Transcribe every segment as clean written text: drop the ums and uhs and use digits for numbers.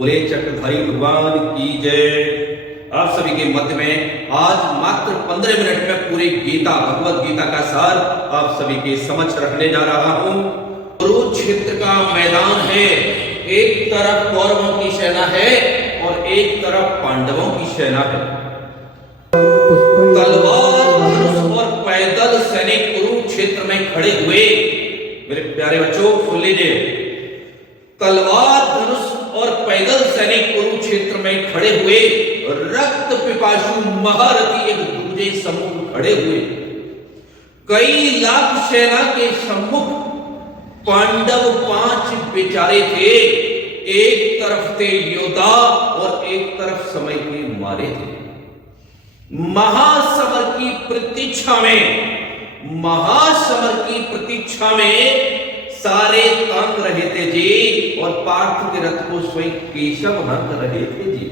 बोले चक्रधारी भगवान की जय। आप सभी के मध्य में आज मात्र 15 मिनट में पूरी गीता भगवत गीता का सार आप सभी के समक्ष रखने जा रहा हूं। कुरुक्षेत्र का मैदान है, एक तरफ कौरवों की सेना है और एक तरफ पांडवों की सेना है। तलवार धनुष और पैदल सैनिक कुरुक्षेत्र में खड़े हुए। मेरे प्यारे बच्चों सुन लीजिए, तलवार धनुष और पैदल सैनिक कुरुक्षेत्र में खड़े हुए, रक्त पिपासु महारथी एक दूजे सम्मुख खड़े हुए। कई लाख सेना के सम्मुख पांडव 5 बेचारे थे। एक तरफ थे योद्धा और एक तरफ समय के मारे थे। महासमर की प्रतीक्षा में सारे तांक रहे थे जी, और पार्थ के रथ को स्वयं केशव हंक रहे थे जी।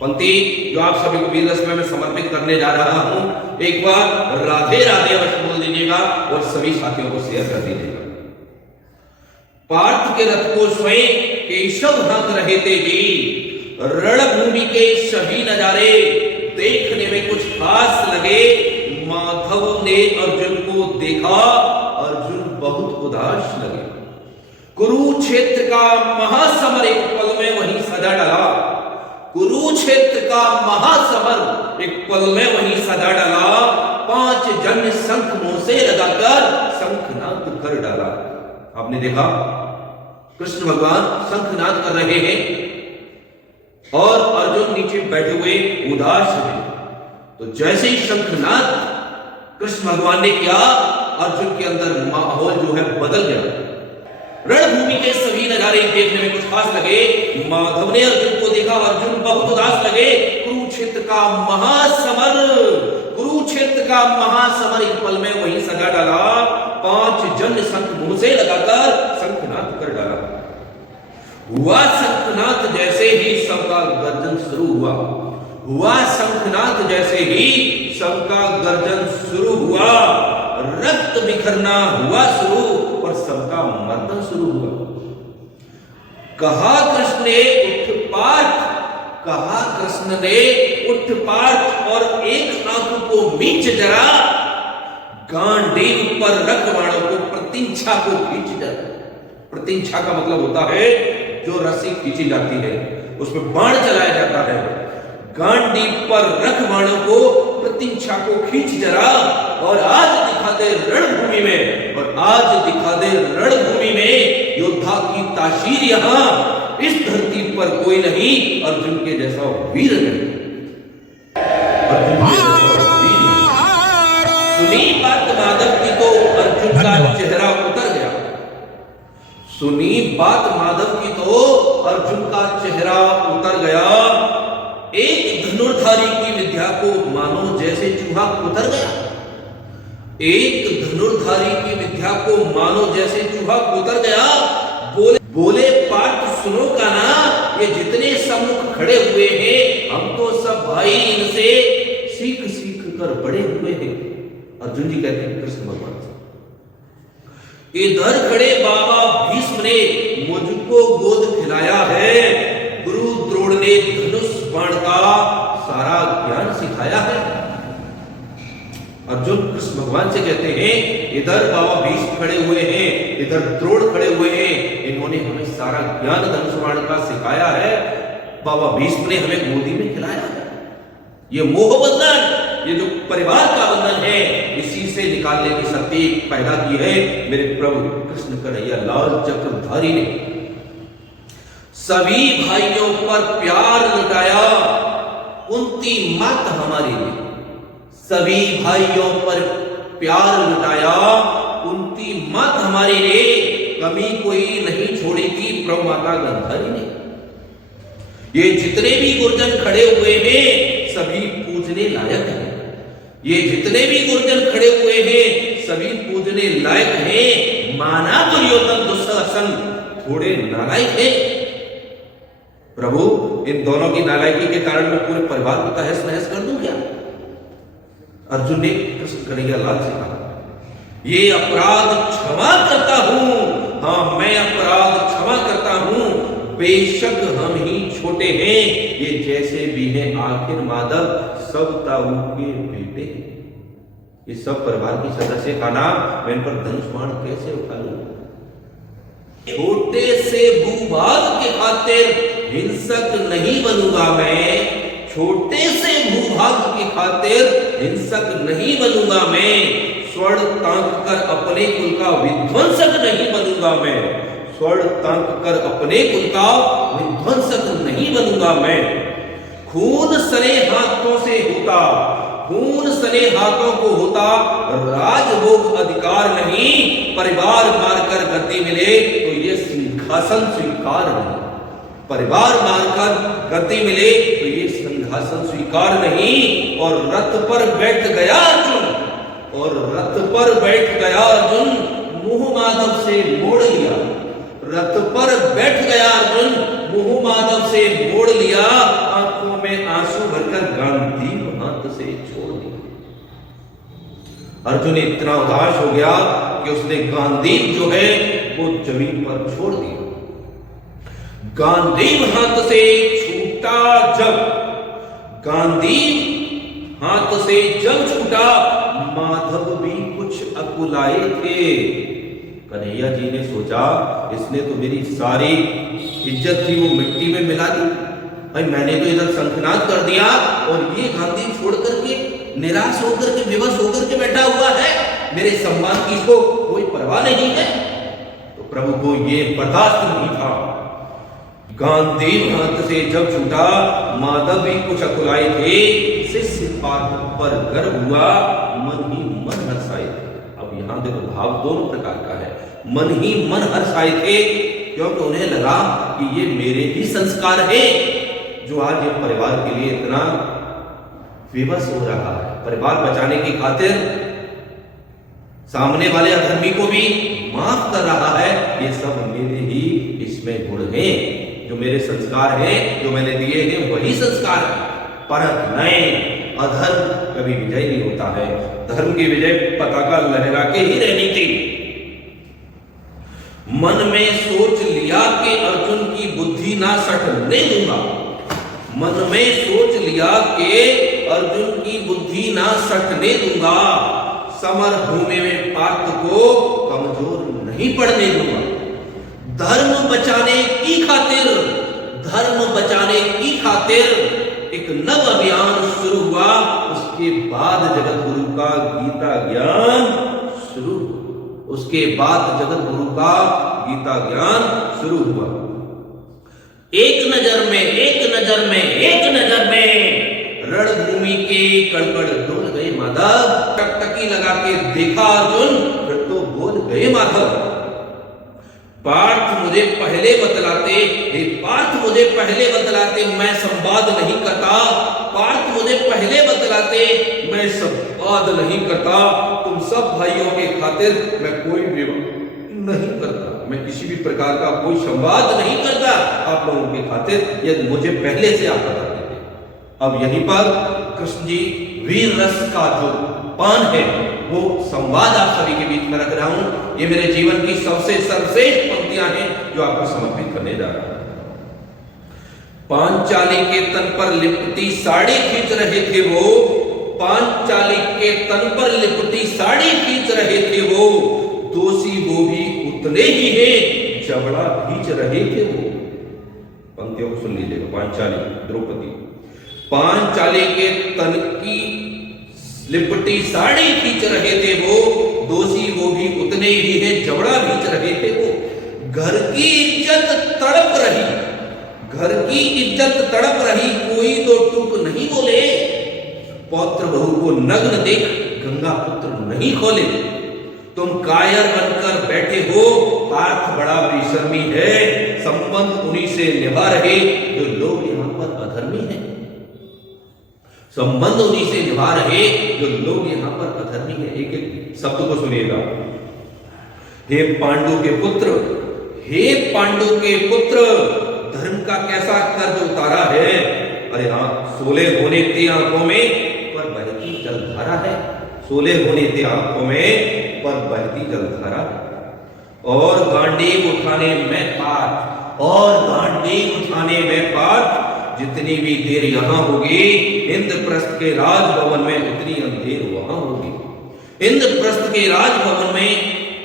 पंक्ति जो आप सभी को वीर रस में मैं समर्पित करने जा रहा हूं, एक बार राधे राधे अवश्य बोल दीजिएगा और सभी साथियों को शेयर कर दीजिएगा। पार्थ के रथ को स्वयं केशव हंक रहे थे जी। रणभूमि के सभी नजारे देखने में कुछ खास लगे। माधव ने अर्जुन को देखा, अर्जुन बहुत उदास लगे। कुरुक्षेत्र का महासमर एक पल में वहीं सजा डाला। कुरुक्षेत्र का महासमर एक पल में वहीं सजा डाला। 5 जन शंख मुंह से लगाकर शंखनाद कर डाला। आपने देखा कृष्ण भगवान शंखनाद कर रहे हैं और अर्जुन नीचे बैठे हुए उदास हैं। तो जैसे ही शंखनाद कृष्ण भगवान ने किया, अर्जुन के अंदर माहौल जो है बदल गया। रणभूमि के सभी नजारे देखने में कुछ खास लगे। माधव ने अर्जुन को देखा, अर्जुन बहुत उदास लगे। कुरुक्षेत्र का महासमर एक पल में वहीं सजा डाला। 5 जन शंख मुंह से लगाकर शंखनाद कर डाला। हुआ शंखनाद जैसे ही सबका गर्जन शुरू हुआ। शंखनाद जैसे ही सबका गर्जन शुरू हुआ। रक्त बिखरना हुआ शुरू और सबका मर्दन शुरू हुआ। कहा कृष्ण ने उठ पार्थ और एक आंख को मीच जरा। गांडीव पर रख बाणों को प्रतिंछा को खींच जरा। प्रतिंछा का मतलब होता है जो रस्सी खींची जाती है, उसमें बाण चलाया जाता है। गांडीव पर रख बाणों को प्रतिंछा को खींच जरा। और आज दिखा दे रणभूमि में योद्धा की तासीर। यहां इस धरती पर कोई नहीं अर्जुन के जैसा वीर नहीं। सुनी बात माधव की तो अर्जुन का चेहरा उतर गया। सुनी बात माधव की तो अर्जुन का चेहरा उतर गया। एक धनुर्धारी की विद्या को मानो जैसे चूहा उतर गया। एक धनुर्धारी की विद्या को मानो जैसे चूहा उतर गया। बोले पार्थ सुनो का ना, ये जितने सम्मुख खड़े हुए हैं हम तो सब भाई इनसे सीख कर बड़े हुए हैं। अर्जुन जी कहते हैं कृष्ण भगवान से, इधर खड़े बाबा भीष्म ने मुझको गोद खिलाया है। गुरु द्रोण ने धनुष बाण का सारा ज्ञान सिखाया है। अर्जुन कृष्ण भगवान से कहते हैं इधर बाबा भीष्म खड़े हुए हैं, इधर द्रोण खड़े हुए हैं, इन्होंने हमें सारा ज्ञान धनुष बाण का सिखाया है। बाबा भीष्म ने हमें गोदी में खिलाया है। ये मोह बंधन, ये जो परिवार का बंधन है, इसी से निकालने की शक्ति पैदा की है मेरे प्रभु कृष्ण कन्हैया लाल चक्रधारी ने। सभी भाइयों पर प्यार लुटाया, कुंती माता हमारी ने। सभी भाइयों पर प्यार लुटाया, कुंती माता हमारी ने। कमी कोई नहीं छोड़ी थी प्रभु माता गांधारी ने। ये जितने भी गुरजन खड़े हुए हैं सभी पूजने लायक हैं। ये जितने भी गुरजन खड़े हुए हैं सभी पूजने लायक हैं। माना दुर्योधन दुशासन थोड़े नालायक है। प्रभु इन दोनों की नालायकी के कारण मैं पूरे परिवार को तहस नहस कर दूं क्या? अर्जुन ने कृष्ण कन्हैया लाल से कहा, ये अपराध क्षमा करता हूं। हाँ, मैं अपराध क्षमा करता हूं। बेशक हम ही छोटे हैं, ये जैसे भी हैं आखिर माधव सब ताऊ के बेटे। इस सब परिवार की सदस्य का नाम मैं इन पर धनुष बाण कैसे उठा लूं? छोटे से भूभाग के खातिर हिंसक नहीं बनूंगा मैं, छोटे से भूभाग की खातिर हिंसक नहीं बनूंगा मैं, स्वर्ण तांक कर अपने कुल का विध्वंसक नहीं बनूंगा मैं, स्वर्ण तांक कर अपने कुल का विध्वंसक नहीं बनूंगा मैं। खून सने हाथों से होता, खून सने हाथों को होता राजभोग अधिकार नहीं, परिवार मारकर गद्दी मिले तो ये सिंहासन स्वीकार नहीं, परिवार मारकर गद्दी मिले तो ये सिंहासन स्वीकार नहीं। और रथ पर बैठ गया अर्जुन, और रथ पर बैठ गया अर्जुन, मुंह माधव से मोड़ लिया, रथ पर बैठ गया अर्जुन, मुंह माधव से मोड़ लिया, आंखों में आंसू भरकर गांडीव हाथ से छोड़ दिया। अर्जुन इतना उदास हो गया कि उसने गांडीव जो है वो जमीन पर छोड़ दिया। गांडीव हाथ से छूटा जब, गांडीव हाथ से जब छूटा, माधव भी कुछ अकुलाए थे। कन्हैया जी ने सोचा इसने तो मेरी सारी इज्जत थी वो मिट्टी में मिला दी, भाई मैंने तो इधर शंखनाद कर दिया और ये गांधी छोड़ करके निराश होकर के विवश होकर के बैठा हुआ है, मेरे सम्मान की इसको कोई परवाह नहीं है। तो प्रभु को ये बर्दाश्त नहीं था। गांधीव हाथ से जब छूटा, माधव भी कुछ अकुलाए थे, शिष्य पर गर्व हुआ, मन ही मन हर्षाए थे। अब यहां देखो भाव दोनों प्रकार का है, मन ही मन हर्षाए थे क्योंकि उन्हें लगा कि ये मेरे ही संस्कार है जो आज ये परिवार के लिए इतना विवश हो रहा है, परिवार बचाने की खातिर सामने वाले अधर्मी को भी माफ कर रहा है। ये सब मेरे ही इसमें गुण हैं, जो मेरे संस्कार हैं, जो मैंने दिए हैं वही संस्कार है। परंतु नहीं, अधर्म कभी विजय नहीं होता है, धर्म की विजय पताका लहरा के ही रहनी थी। मन में सोच लिया कि अर्जुन की बुद्धि ना सटने दूंगा, मन में सोच लिया कि अर्जुन की बुद्धि ना सटने दूंगा, समर भूमि में पार्थ को कमजोर नहीं पड़ने दूंगा। धर्म बचाने की खातिर, धर्म बचाने की खातिर एक नव अभियान शुरू हुआ। उसके बाद जगत गुरु का गीता ज्ञान शुरू, उसके बाद जगत गुरु का गीता ज्ञान शुरू हुआ। एक नजर में, एक नजर में, एक नजर में रणभूमि के कड़कड़ डोल गए माधव। टकटकी लगा के देखा अर्जुन, फिर तो बोल गए माधव। पार्थ मुझे पहले बतलाते, हे पार्थ मुझे पहले बतलाते, मैं संवाद नहीं करता। पार्थ मुझे पहले बतलाते, मैं संवाद नहीं करता। तुम सब भाइयों के खातिर मैं कोई विवाद नहीं करता, मैं किसी भी प्रकार का कोई संवाद नहीं करता आप लोगों के खातिर, यदि मुझे पहले से आप बता देते। अब यहीं पर कृष्ण जी वीर रस का जो पान है वो संवाद आप सभी के बीच में रख रहा हूं। ये मेरे जीवन की सबसे सर्वश्रेष्ठ पंक्तियां हैं जो आपको समर्पित करने जा रहा हूं। पांचाली के तन पर लिपटी साड़ी खींच रहे थे वो, पांचाली के तन पर लिपटी साड़ी खींच रहे थे वो, दोषी वो भी उतने ही हैं, जबड़ा खींच रहे थे वो। पंक्तियों को सुन लीजिएगा। पांचाली द्रौपदी, पांचाली के तन की लिपटी साड़ी खींच रहे थे वो, दोषी वो भी उतने ही हैं, जबड़ा खींच रहे थे वो। घर की इज्जत तड़प रही, घर की इज्जत तड़प रही, कोई तो टूक नहीं बोले। पौत्र बहू को नग्न देख गंगा पुत्र नहीं खोले। तुम कायर बनकर बैठे हो, पार्थ बड़ा बेशर्मी है, संबंध उन्हीं से निभा रहे जो लोग यहां पर अधर्मी हैं, संबंध उन्हीं से निभा रहे जो लोग यहां पर अधर्मी हैं। एक एक शब्द को सुनिएगा। हे पांडु के पुत्र, हे पांडु के पुत्र, धर्म का कैसा कर्ज उतारा है। अरे हाँ, सोले होने ते आंखों में पर बहती जलधारा है, सोले होने ते आंखों में पर बहती जलधारा। और गांडीव उठाने में पार्थ, और गांडी उठाने में पार्थ जितनी भी देर यहां होगी, इंद्रप्रस्थ के राजभवन में उतनी अंधेर वहां होगी। इंद्रप्रस्थ के राजभवन में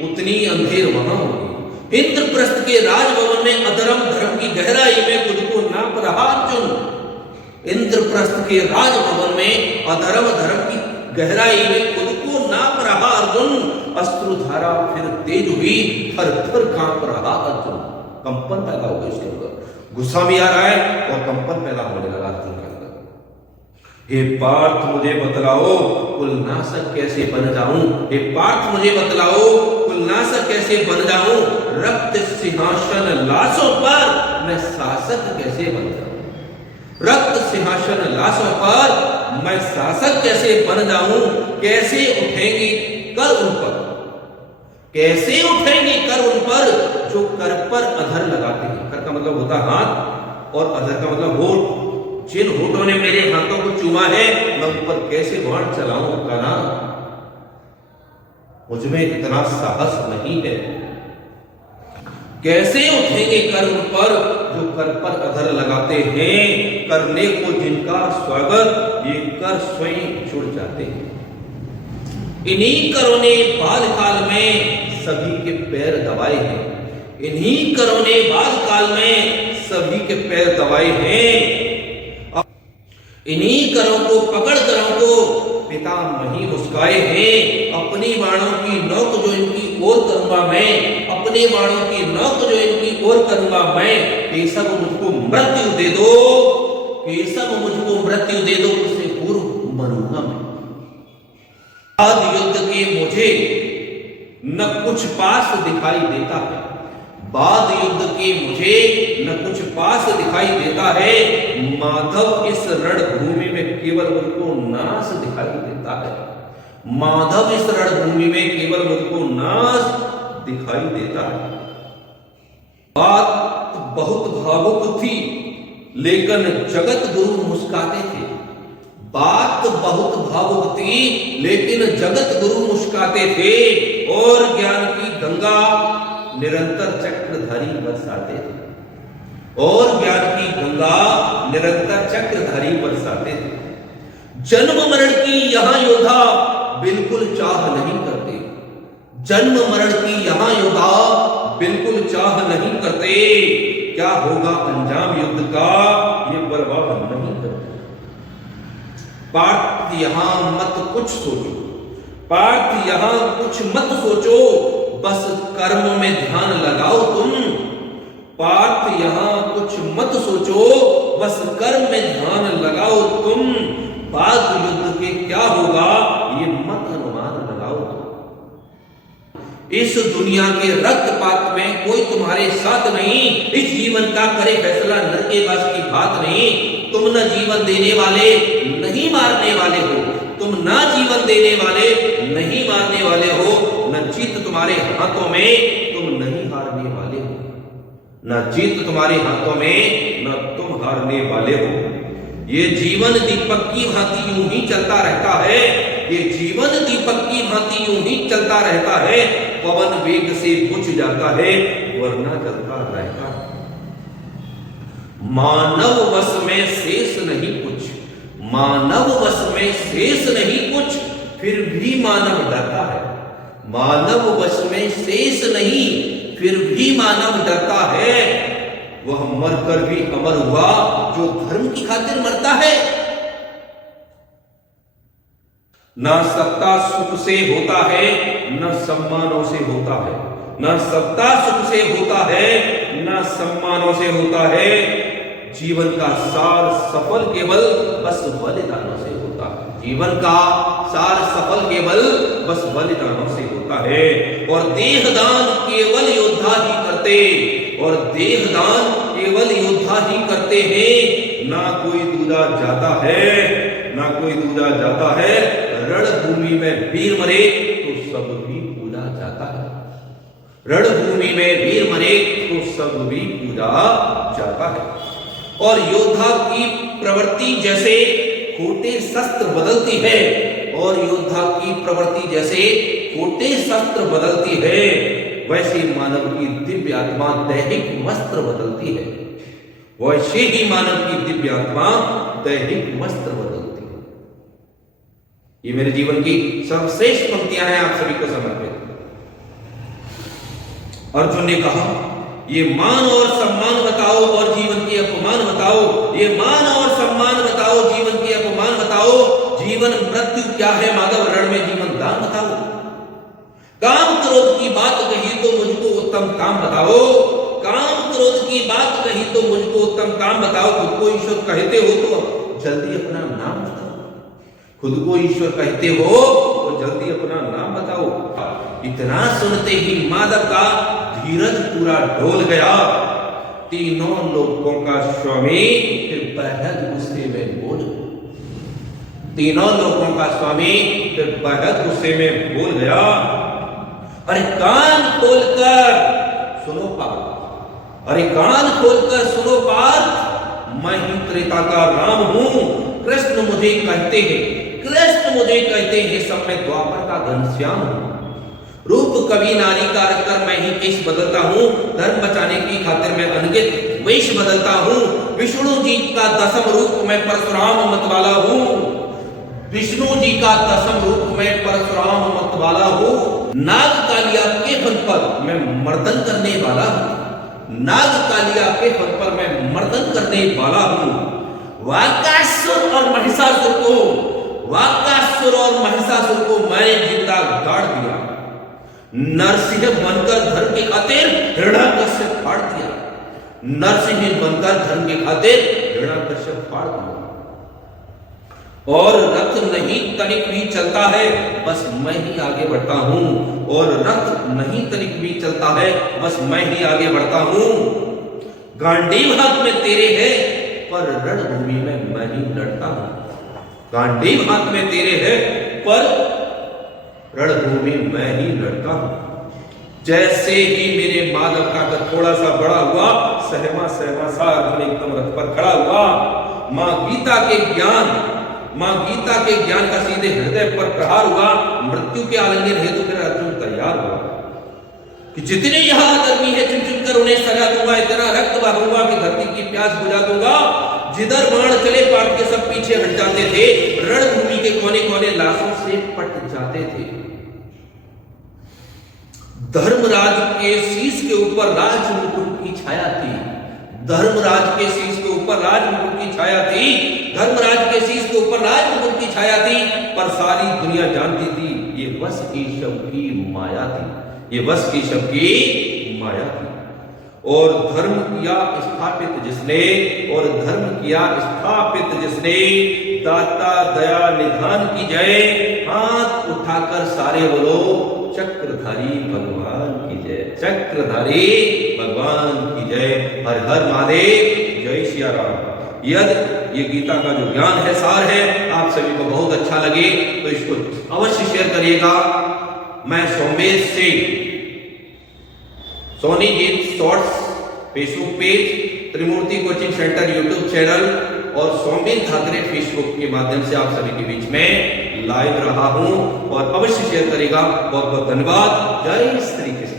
उतनी अंधेर वहां होगी। इंद्रप्रस्थ के राजभवन में अधर्म धर्म की गहराई में खुद को नाप रहा अर्जुन। इंद्रप्रस्थ के राजभवन में अधर्म धर्म की गहराई में खुद को नाप रहा अर्जुन। अश्रुधारा फिर तेज हुई, थर थर कांप रहा अर्जुन। कंपन पैदा हो गया इसके अंदर, गुस्सा भी आ रहा है और कंपन पैदा होने लगा अर्जुन के अंदर। हे पार्थ मुझे बतलाओ कुलनाशक कैसे बन जाऊं। हे पार्थ मुझे बतलाओ कुलनाशक कैसे बन जाऊं। रक्त सिंहासन लाशों पर मैं शासक कैसे बन जाऊं। रक्त सिंहासन लाशों पर मैं शासक कैसे बन जाऊं। कैसे उठेंगी कर उन पर, कैसे उठेंगी कर उन पर जो कर पर अधर लगाते हैं। कर का मतलब होता हाथ और अधर का मतलब होठ। जिन होठों ने मेरे हाथों को चूमा है, मैं उन पर कैसे बाण चलाऊं। कना मुझमें इतना साहस नहीं है। कैसे उठेंगे कर उन पर जो कर पर अधर लगाते हैं। करने को जिनका स्वागत ये कर स्वयं छुड़ जाते हैं। इन्हीं करों ने बालकाल में सभी के पैर दबाए हैं। इन्हीं करों ने बालकाल में सभी के पैर दबाए हैं। इन्हीं करों को पकड़ करों को पितामही मुस्काए हैं। अपनी बाणों की नोक जो इनकी ओर करूंगा मैं, अपने बाणों की नोक जो इनकी ओर करूंगा मैं। केशव मुझको मृत्यु दे दो, केशव मुझको मृत्यु दे दो, उससे पूर्व मरूंगा मैं। बाद युद्ध के मुझे न कुछ पास दिखाई देता है। बाद युद्ध के मुझे न कुछ पास दिखाई देता है। माधव इस रणभूमि में केवल मुझको नाश दिखाई देता है। माधव इस रणभूमि में केवल मुझको नाश दिखाई देता है। बात बहुत भावुक थी लेकिन जगत गुरु मुस्काते थे। बात बहुत भावुक थी लेकिन जगत गुरु मुस्काते थे। और ज्ञान की गंगा निरंतर चक्रधारी बरसाते थे। और ज्ञान की गंगा निरंतर चक्रधारी बरसाते थे। जन्म मरण की यहां योद्धा बिल्कुल चाह नहीं करते। जन्म मरण की यहां योद्धा बिल्कुल चाह नहीं करते। क्या होगा अंजाम युद्ध का ये परवाह नहीं करते। पार्थ यहां मत कुछ सोचो, पार्थ यहां कुछ मत सोचो, बस कर्म में ध्यान लगाओ तुम। पार्थ यहां कुछ मत सोचो, बस कर्म में ध्यान लगाओ तुम। बाद युद्ध के क्या होगा ये मत अनुमान लगाओ तुम। इस दुनिया के रक्तपात में कोई तुम्हारे साथ नहीं। इस जीवन का करे फैसला नर के बस की बात नहीं। तुम न जीवन देने वाले नहीं मारने वाले हो। तुम ना जीवन देने वाले नहीं मारने वाले हो। न जीत तुम्हारे हाथों में, तुम नहीं हारने वाले हो। न जीत तुम्हारे हाथों में, न तुम हारने वाले हो। ये जीवन दीपक की भांति यूं ही चलता रहता है। ये जीवन दीपक की भांति यूं ही चलता रहता है। पवन वेग से बुझ जाता है वरना चलता रहता है। मानव वश में शेष नहीं कुछ, मानव वश में शेष नहीं कुछ, फिर भी मानव डरता है। मानव वश में शेष नहीं फिर भी मानव डरता है। वह मरकर भी अमर हुआ जो धर्म की खातिर मरता है। न सत्ता सुख से होता है न सम्मानों से होता है। न सत्ता सुख से होता है न सम्मानों से होता है। जीवन का सार सफल केवल बस बलिदानों से होता है। जीवन का सार सफल केवल बस बलिदानों से होता है। और देहदान केवल योद्धा ही करते, और देहदान केवल योद्धा ही करते हैं। ना कोई दूजा जाता है, ना कोई दूजा जाता है। रणभूमि में वीर मरे तो सब भी पूजा जाता है। रणभूमि में वीर मरे तो सब भी पूजा जाता है। और योद्धा की प्रवृत्ति जैसे खोटे शस्त्र बदलती है, और योद्धा की प्रवृत्ति जैसे खोटे शस्त्र बदलती है। वैसे ही मानव की दिव्य आत्मा दैहिक वस्त्र बदलती है, वैसे ही मानव की दिव्य आत्मा दैहिक वस्त्र बदलती है। ये मेरे जीवन की सर्वश्रेष्ठ पंक्तियां हैं, आप सभी को समर्पित। अर्जुन ने कहा, ये मान और सम्मान बताओ और जीवन के अपमान बताओ, ये मान और सम्मान बताओ, जीवन के अपमान बताओ, जीवन मृत्यु क्या है माधव, रण में जीवन दान बताओ। काम क्रोध की बात कही तो मुझको उत्तम काम बताओ, काम क्रोध की बात कही तो मुझको उत्तम काम बताओ। खुद को ईश्वर कहते हो तो जल्दी अपना नाम बताओ, खुद को ईश्वर कहते हो तो जल्दी अपना नाम बताओ। इतना सुनते ही माधव का धीरज पूरा डोल गया। तीनों लोगों का स्वामी फिर बेहद गुस्से में बोल गया, तीनों लोगों का स्वामी फिर बेहद गुस्से में बोल गया, अरे कान खोलकर सुनो पार्थ, अरे कान खोलकर सुनो पार्थ, मैं ही त्रेता का राम हूं। कृष्ण मुझे कहते हैं, कृष्ण मुझे कहते हैं, सब मैं द्वापर का घनश्याम हूं। रूप कवि नारी का रखकर मैं ही केश बदलता हूं, धर्म बचाने की खातिर मैं अनगित वेश बदलता हूं। विष्णु जी का दसम रूप मैं परशुराम मत वाला हूं, विष्णु जी का दसम रूप मैं परशुराम मत वाला हूं। नाग कालिया के फन पर मैं मर्दन करने वाला हूं, नाग कालिया के फन पर मैं मर्दन करने वाला हूं। वाकासुर और महिषासुर को, वाकासुर और महिषासुर को मैंने जिंदा गाड़ दिया, नरसिंह बनकर धर्म के खातिर हिरण्यकश्यप फाड़ दिया, नरसिंह बनकर धर्म के खातिर हिरण्यकश्यप फाड़ दिया। और रथ नहीं तनिक भी चलता है, बस मैं ही आगे बढ़ता हूं, और रथ नहीं तनिक भी चलता है, बस मैं ही आगे बढ़ता हूं। गांडीव हाथ में तेरे है, पर रणभूमि में मैं ही लड़ता हूं, गांडीव हाथ में तेरे है, पर रणभूमि मैं ही लड़ता हूं। जैसे ही मेरे माधव का कद थोड़ा सा बड़ा हुआ, सहमा सहमा सा अर्जुन एकदम रथ पर खड़ा हुआ। मां गीता के ज्ञान, मां गीता के ज्ञान का सीधे हृदय पर प्रहार हुआ। मृत्यु के आलिंगन हेतु फिर अर्जुन तैयार हुआ कि जितने यहां अधर्मी है चुन चुन कर उन्हें सजा दूंगा, इतना रक्त बहाऊंगा कि धरती की प्यास बुझा दूंगा। जिधर बाण चले पार्थ के सब पीछे हट जाते थे, रणभूमि के कोने कोने लाशों से पट जाते थे। धर्मराज के शीश के ऊपर राज मुकुट की छाया थी, धर्मराज के शीश के ऊपर राज मुकुट की छाया थी, धर्मराज के शीश के ऊपर राज मुकुट की छाया थी। पर सारी दुनिया जानती थी ये वश केशव की माया थी, ये वश केशव की माया थी। और धर्म किया स्थापित जिसने, और धर्म किया स्थापित जिसने, दाता दया निधान की जय। हाथ उठाकर सारे बोलो चक्रधारी भगवान की जय, चक्रधारी भगवान की जय। हर हर महादेव, जय सिया राम। यदि ये गीता का जो ज्ञान है, सार है, आप सभी को बहुत अच्छा लगे तो इसको अवश्य शेयर करिएगा। मैं सोमेश सिंह, सोनी जीत शॉर्ट्स फेसबुक पेज, त्रिमूर्ति कोचिंग सेंटर यूट्यूब चैनल और सौमिन ठाकरे फेसबुक के माध्यम से आप सभी के बीच में लाइव रहा हूं, और अवश्य शेयर करेगा। बहुत बहुत धन्यवाद। जय श्री कृष्ण।